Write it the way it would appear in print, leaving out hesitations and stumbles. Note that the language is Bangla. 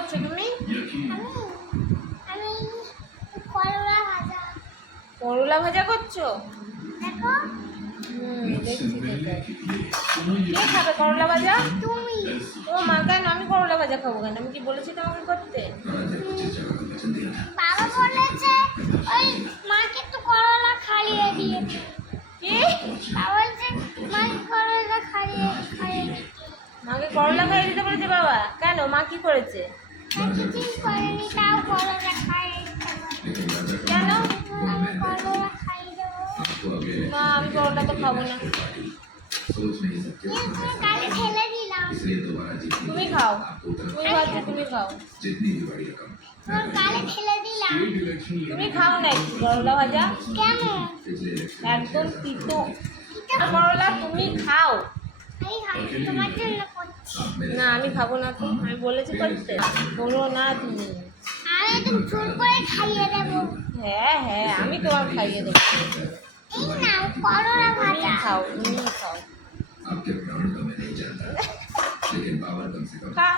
করছো তুমি? আমি করলা ভাজা। করলা ভাজা করছো? দেখো দেখছি কে খাবে করলা ভাজা? তুমি। ও মা, কেন আমি করলা ভাজা খাবো কেন? আমি কি বলেছি তোমাকে করতে? বাবা বলেছে ওই মাকে একটু করলা খাইয়ে দিয়েছে। কি? বাবা বলছে মাকে করলা খাইয়ে দিতে। মাকে করলা খাইয়ে দিতে বলেছে বাবা? কেন, মা কি করেছে? কিছুই করেনি, তাও করলা খাইয়ে দিতে বলে। কেন? আমি করলা খাইয়ে দেবো। না, আমি করলা তো খাবো না। কিন্তু গালে ঢেলে দিলাম। তুমি খাও, তুমি ভাবছো তুমি খাও। তোর গালে ঢেলে দিলাম। তুমি খাও না একটু করলা ভাজা? কেন? একদম তিতো করলা, তুমি খাও। আমি খাবো, তোমার জন্য করছি। না, আমি খাবো না তো, আমি বলেছি করতে। বলো না তুমি। আমি তো জোর করে খাইয়ে দেবো। হ্যাঁ হ্যাঁ, আমি তোমার খাইয়ে দেবো। এই নাও করলা তুমি ভাজা। খাও, তুমি খাও। आपके प्राण का मैं नहीं जानता लेकिन पावर कम से कम खा।